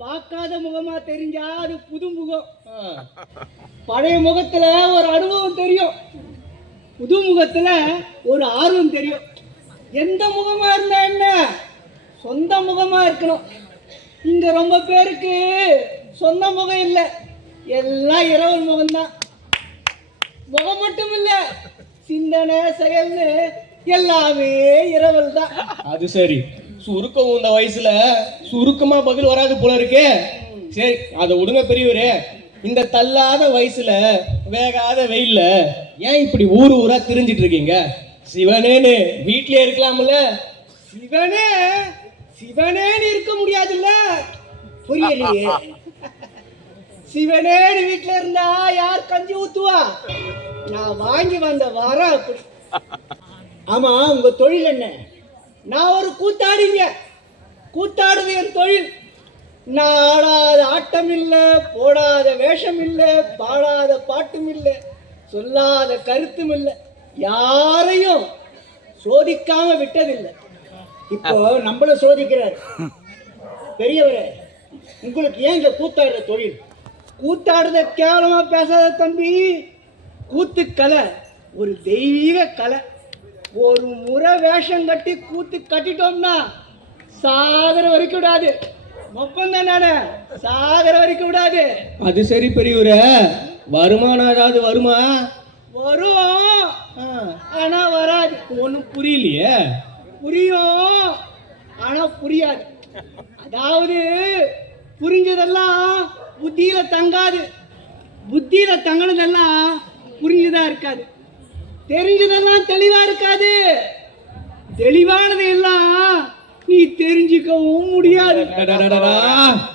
பார்க்காத முகமா தெரிஞ்சா அது புது முகம். பழைய முகத்துல ஒரு அனுபவம் தெரியும், புது முகத்துல ஒரு ஆர்வம் தெரியும். எந்த முகமா இருந்தா என்ன, சொந்த முகமா இருக்கணும். இங்க ரொம்ப பேருக்கு சொந்த முகம் இல்லை, எல்லாம் இரவல் முகம்தான். முகம் மட்டும் இல்ல, சிந்தனை செயல்னு எல்லாமே இரவல் தான். அது சரி, சுருக்கம் இந்த வயசுல சுருக்கமா பதில் வராது போல இருக்கே. சரி அதை விடுங்க பெரியவரே. இந்த தள்ளாத வயசுல வேகாத வெயில்ல ஏன் இப்படி ஊர் ஊரா திரிஞ்சிட்டு இருக்கீங்க? சிவனேன்னு வீட்லயே இருக்கலாம்ல. சிவனே சிவனேன்னு இருக்க முடியாதுல்ல. புரியலையே. சிவனேன்னு வீட்டுல இருந்தா யார் கஞ்சி ஊத்துவா? நான் வாங்கி வந்த வாரம் அப்படி. ஆமா, உங்க தொழில் என்ன? நான் ஒரு கூத்தாடிங்க. கூத்தாடுது என் தொழில். நான் ஆடாத ஆட்டம் இல்லை, போடாத வேஷம் இல்லை, பாடாத பாட்டும் இல்லை, சொல்லாத கருத்தும் இல்லை, யாரையும் சோதிக்காம விட்டதில்லை. இப்போ நம்மள சோதிக்கிறார். பெரியவரே, உங்களுக்கு ஏன் இந்த கூத்தாடுற தொழில்? கூத்தாடுறத கேவலமா பேசாத தம்பி. கூத்து கலை ஒரு தெய்வீக கலை. ஒரு முறை வேஷம் கட்டி கூத்து கட்டிட்டோம்னா சாகர வரைக்கும் விடாது. மொப்பந்தான் நானே, சாகர வரைக்கும் விடாது. அது சரி பெரியவரே, வருமானம் ஏதாவது வருமா? வரும், ஆனா வராது. ஒன்றும் புரியலையே. புரியும், ஆனா புரியாது. அதாவது புரிஞ்சதெல்லாம் புத்தியில தங்காது, புத்தியில தங்கினதெல்லாம் புரிஞ்சுதான் இருக்காது, தெரிஞ்சதெல்லாம் தெளிவா இருக்காது, தெளிவானது எல்லாம் நீ தெரிஞ்சுக்கவும் முடியாது.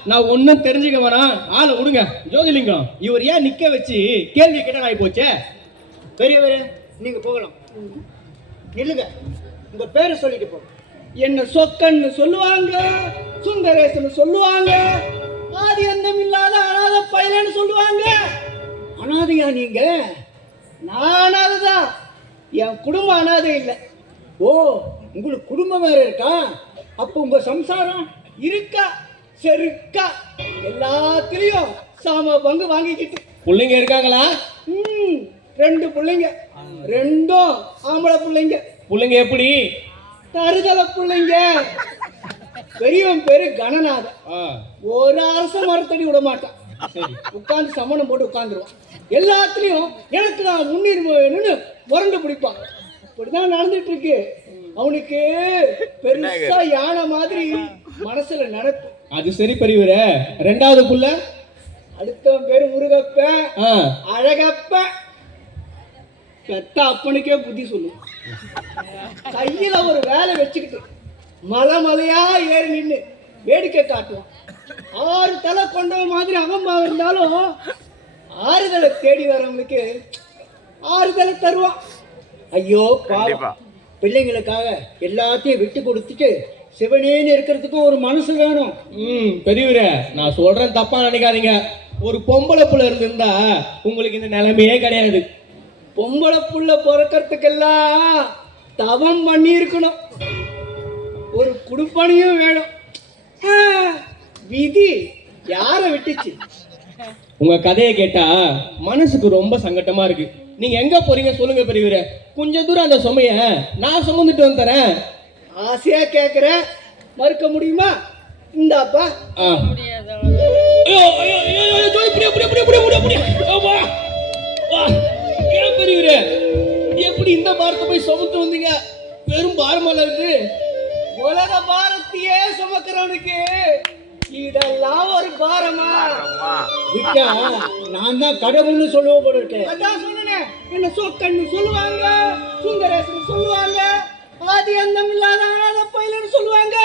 நான் ஒன்னும் தெரிஞ்சுக்க வேணாம், ஆளை விடுங்க. ஜோதிலிங்கம், இவர் ஏன் நிக்க வச்சு கேள்வி கேட்ட ஆகி போச்சே? பெரியவரே, நீங்க போகலாம். நில்லுங்க, உங்க பேரை சொல்லிட்டு போங்க. என்ன சொக்கன்னு சொல்லுவாங்க, சுந்தரேசன் சொல்லுவாங்க, ஆதி அந்தம் இல்லாத அனாத பயலன்னு சொல்லுவாங்க. அனாதையா நீங்க? நான் அனாதைதான், என் குடும்பம் அனாதை இல்லை. ஓ, உங்களுக்கு குடும்பம் வேற இருக்கா? அப்ப உங்க சம்சாரம் இருக்கா செருக்கா எல்லாத்திலையும் சாம பங்கு வாங்கிக்கிட்டு. பிள்ளைங்க இருக்காங்களா? 2 பிள்ளைங்க, 2ம் ஆம்பளை பிள்ளைங்க. பிள்ளைங்க எப்படி? தருதல பிள்ளைங்க. பெரியவன் பேரு கணநாதன். ஒரு அரச மரத்தடி விட மாட்டான். உட்கார்ந்து சமணம் போட்டு உட்கார்ந்துருவான். எல்லாத்துலயும் எனக்கு நான் முன்னுரிமை வேணும்னு முரண்டு பிடிப்பான். இப்படிதான் நடந்துட்டு இருக்கு. அவனுக்கு பெருசா யானை மாதிரி மனசுல நடக்கும். அது சரி பெரியவரே, 2வது புள்ள? அடுத்தவன் பேரு முருகப்ப, அழகப்ப. பெத்த அப்பனுக்கே புத்தி சொல்லும். கையில ஒரு வேலை வச்சுக்கிட்டு மலை மலையா ஏறி நின்று வேடிக்கை காட்டுவான். 6 தலை கொண்டவன் மாதிரி அகம்பா இருந்தாலும் ஆறுதலை தேடி வரவங்களுக்கு ஆறுதலை தருவான். ஐயோ பாவம், பிள்ளைங்களுக்காக எல்லாத்தையும் விட்டு கொடுத்துட்டு சிவனேன்னு இருக்கிறதுக்கும் ஒரு மனசு வேணும். பெரியவரே, நான் சொல்றேன் தப்பா நினைக்காதீங்க. ஒரு பொம்பளை புள்ள இருந்திருந்தா உங்களுக்கு இந்த நிலைமையே கிடையாது. பொம்பளை புள்ள பிறக்கிறதுக்கெல்லாம் தவம் பண்ணி இருக்கணும், ஒரு குடுப்பனையும் வேணும். விதி யார விட்டுச்சு? உங்க கதையை கேட்டா மனசுக்கு ரொம்ப சங்கட்டமா இருக்கு. நீங்க எங்க போறீங்க சொல்லுங்க பெரியவரே. கொஞ்சம் தூரம் அந்த சுமைய நான் சுமந்துட்டு வந்துறேன். ஆசையா கேக்குற, மறுக்க முடியுமா? இந்தாப்பா. பெரியவரே, எப்படி இந்த பாரத்தை போய் சுமந்து வந்தீங்க? பெரும் பாரமால இருக்கு. உலக பாரத்தையே சுமக்கிறவனுக்கு இதெல்லாம் ஒரு பாரமா? விட்டா நான் தான் கடவுள்னு சொல்லுவோம் போல இருக்கேன். அதான் சொன்னேன், என்ன சொக்கன்னு சொல்லுவாங்க, சுந்தரேசன் சொல்லுவாங்க, ஆதி அந்தம் இல்லாத அனாதை பயலன்னு சொல்லுவாங்க.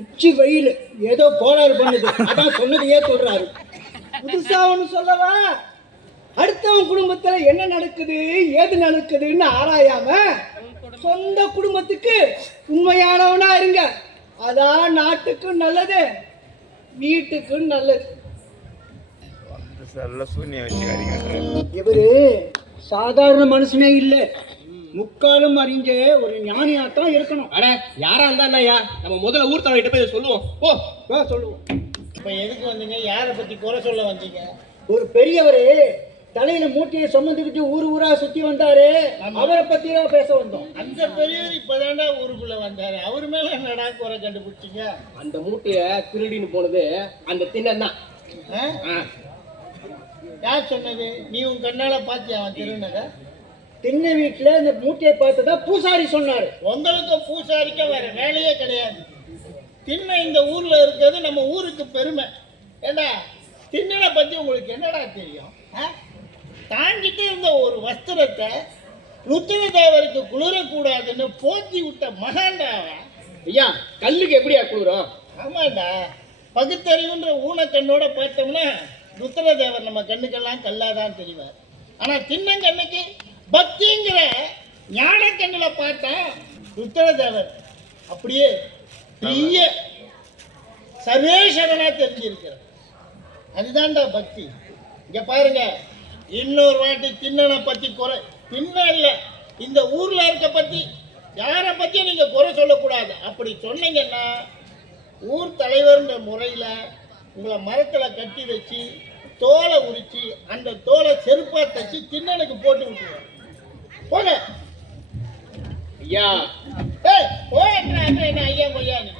உச்சி வெயில் ஏதோ கோளாறு பண்ணுது, அதான் சொன்னதையே சொல்றாரு. புதுசா ஒண்ணு சொல்லவா? அடுத்தவன் குடும்பத்துல என்ன நடக்குது ஏது நடக்குதுன்னு ஆராயாம சொந்த குடும்பத்துக்கு உண்மையானவனா இருங்க. அதான் நாட்டுக்கு நல்லது, வீட்டுக்கு நல்லது. இவரு சாதாரண மனுஷனே இல்லை, முக்காலும் அறிஞ்ச ஒரு ஞானியாத்தான் இருக்கணும். அட யாரா இருந்தா என்னய்யா, நம்ம முதல்ல ஊர் தலைவர்கிட்ட போய் சொல்லுவோம். ஓ வா சொல்லுவோம். இப்போ எதுக்கு வந்தீங்க? யாரை பற்றி குறை சொல்ல வந்தீங்க? ஒரு பெரியவர் தலையில மூட்டையை சுமந்துக்கிட்டு ஊர் ஊரா சுத்தி வந்தாரு, அவரை பத்தி தான் பேச வந்தோம். அந்த பெரியவர் இப்போதாண்டா ஊருக்குள்ள வந்தாரு, அவர் மேல என்னடா குறை கண்டுபிடிச்சிங்க? அந்த மூட்டைய திருடின்னு போனது அந்த திண்ணன் தான். யார் சொன்னது? நீ உன் கண்ணால பாத்தியா அவன் திருநதை? திண்ண வீட்டுல இந்த மூட்டையை பார்த்ததா பூசாரி சொன்னாரு. உங்களுக்கு பூசாரிக்க வேற வேலையே கிடையாது. திண்ணை இந்த ஊர்ல இருக்கிறது நம்ம ஊருக்கு பெருமை. ஏண்டா திண்ணனை பத்தி உங்களுக்கு என்னடா தெரியும்? தாங்கிட்டு இருந்த ஒரு வஸ்திரத்தை ருத்ரதேவருக்கு குளிரக்கூடாதுன்னு போத்தி விட்ட மகாண்டா அவன். ஐயா, கல்லுக்கு எப்படியா குளிரும்? ஆமாண்டா, பகுத்தறிவுன்ற ஊனக்கண்ணோட பார்த்தோம்னா ருத்ரதேவர் நம்ம கண்ணுக்கெல்லாம் கல்லாதான் தெரிவார். ஆனா திண்ணங்கண்ணுக்கு பக்திங்கிற ஞான கண்ணுல பார்த்தா ருத்ரதேவர் அப்படியே பெரிய சர்வேஸ்வரனா தெரிஞ்சிருக்கிறார். அதுதான்டா பக்தி. இங்க பாருங்க, இன்னொரு வாட்டி திண்ணனை பத்தி குறை, திண்ண இல்ல இந்த ஊர்ல இருக்க பத்தி யாரை பத்தியும் நீங்க குறை சொல்லக்கூடாது. அப்படி சொன்னீங்கன்னா ஊர் தலைவர்ன்ற முறையில உங்களை மரத்துல கட்டி வச்சு தோலை உரிச்சு அந்த தோலை செருப்பா தச்சு திண்ணனுக்கு போட்டு விட்டுருவாங்க. போங்க ஐயா, போய் என்ன ஐயா கொய்யா நீ